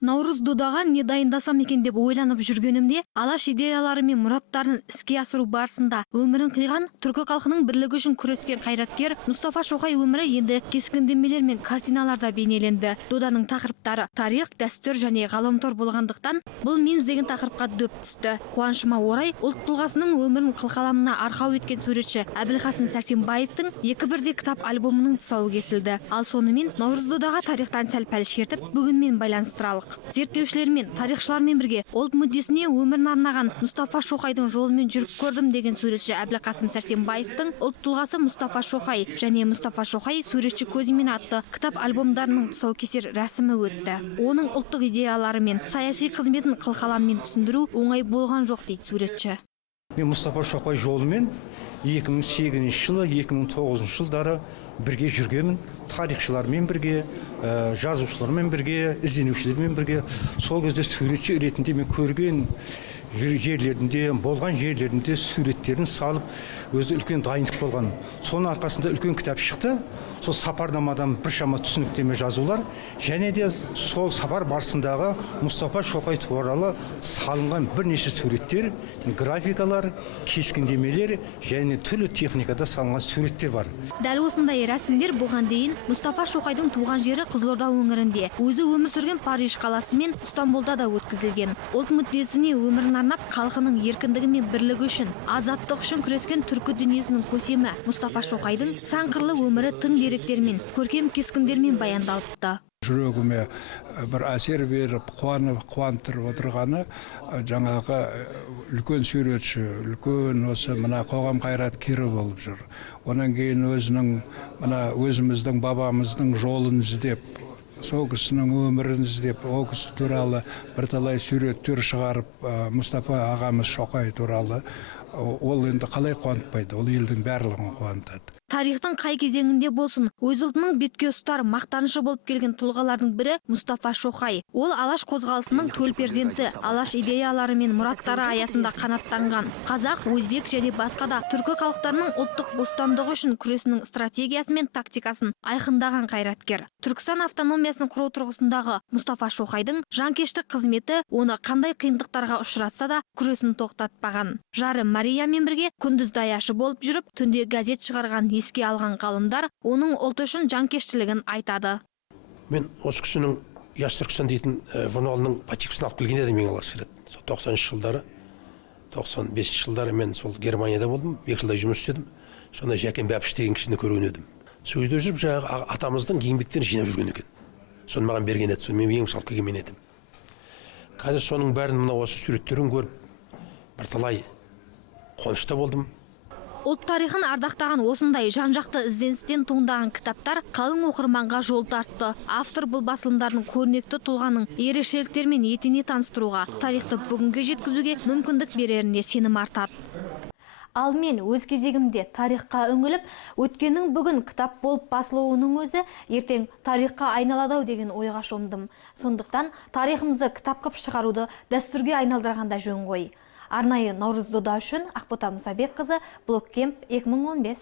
Наурыз додаға не дайындасам екен деп ойланып жүргенімде, алаш идеялары мен мұраттарын іске асыру барысында өмірін қиған түркі халқының бірлігі үшін күрескен қайраткер Мұстафа Шоқай өмірі енді кескіндемелер мен картиналарда бейнеленді. Доданың тақырыптары тарих, дәстүр және ғаламтор болғандықтан, бұл мен іздеген тақырыпқа дөп түсті. Қуанышыма орай, ұлт тұлғасының өмірін қылқаламына арқау еткен суретші Әбілқасым Сәрсенбаевтың екі бірдей кітап альбомының тұсауы кесілді. Ал сонымен Наурыз додаға тарихтан сәл-пәл шертіп, бүгінмен байланыстыралық. Зерттеушілермен, тарихшылармен бірге ұлт мүддесіне өмірін арнаған Мұстафа Шоқайдың жолымен жүріп көрдім деген суретші Әбілқасым Сәрсенбаевтың ұлт тұлғасы Мұстафа Шоқай және Мұстафа Шоқай суретші көзімен атты кітап альбомдарының тұсаукесер рәсімі өтті. Оның ұлттық идеялары мен саяси қызметін қылқаламмен түсіндіру оңай болған жоқ дейді суретші. Мен Мұстафа Шоқай жолымен 2008 жылы, 2009 жылдары бірге жүргенмін. Тарихшылармен бірге, жазушылармен бірге, ізденушілермен бірге. Сол кезде суретші ретінде мен көрген жерлерінде, болған жерлерінде суреттерін салып, өзі үлкен дайындық болған. Соның арқасында үлкен кітап шықты. Сол сапарнамадан біршама түсініктеме жазулар, және де сол сапар барысындағы Мұстафа Шоқай туралы салынған бірнеше суреттер, графикалар, кескіндемелер және түрлі техникада салынған суреттер бар. Дәл осындай рәсімдер бұған дейін Мұстафа Шоқайдың туған жері Қызылорда өңірінде, өзі өмір сүрген Париж қаласы мен Стамбулда да өткізілген. Ұлт мүддесіне өмірін арнап, халқының еркіндігі мен бірлігі үшін, азаттық үшін күрескен түркі дүниесінің көсемі Мұстафа Шоқайдың сан қырлы өмірі тың деректермен, көркем кескіндермен баяндалыпты. Жүрегіме бір әсер беріп, қуантырып отырғаны жаңағы үлкен суретші, үлкен осы мына қоғам қайраткері болып жүр. Онан кейін өзіміздің бабамыздың жолын іздеп, сол кісінің өмірін іздеп, ол кісі туралы бірталай суреттер шығарып, Мұстафа ағамыз Шоқай туралы, ол енді қалай қуантпайды, ол елдің барлығын қуантады. Тарихтың қай кезеңінде болсын, өз ұлтының бетке ұстар мақтанышы болып келген тұлғалардың бірі Мұстафа Шоқай. Ол алаш қозғалысының төл перзенті, алаш идеялары мен мұраттары аясында қанаттанған. Қазақ, өзбек және басқа да түркі халықтарының ұлттық бостандығы үшін күресінің стратегиясы мен тактикасын айқындаған қайраткер. Түркістан автономиясын құру тұрғысындағы Мұстафа Шоқайдың жанкештік қызметі оны қандай қиындықтарға ұшыратса да күресін тоқтатпаған. Жары Мариямен бірге күндіз даяшы болып жүріп, түнде газет шығарған еске алған ғалымдар оның ұлт үшін жанкештілігін айтады. Мен осы кісінің Яш Түркістан дейтін журналының патипсін алып келген едім ең алғаш рет. 90 жылдары, 95 жылдары мен сол Германияда болдым, 2 жылдай жұмыс істедім. Сонда Жәкен Бәпіш деген кісіні көрген едім. Сол жерде жүріп жаңағы атамыздың еңбектерін жинап жүрген екен. Соны маған берген еді, мен ең салып келген едім. Қазір соның бәрін мына осы суреттерін көріп, бірталай қуанышта болдым. Ұлт тарихын ардақтаған осындай жан-жақты ізденістен туындаған кітаптар қалың оқырманға жол тартты. Автор бұл басылымдардың көрнекті тұлғаның ерекшеліктерімен етене таныстыруға, тарихты бүгінге жеткізуге мүмкіндік береріне сенім артады. Ал мен өз кезегімде тарихқа үңіліп, өткеннің бүгін кітап болып басылуының өзі ертең тарихқа айналадау деген ойға шомдым. Сондықтан тарихымызды кітап қып шығаруды дәстүрге айналдырғанда жөн ғой. Арнайы Наурыз дода үшін Ақбота Мұсабекқызы, Блоккемп 2015.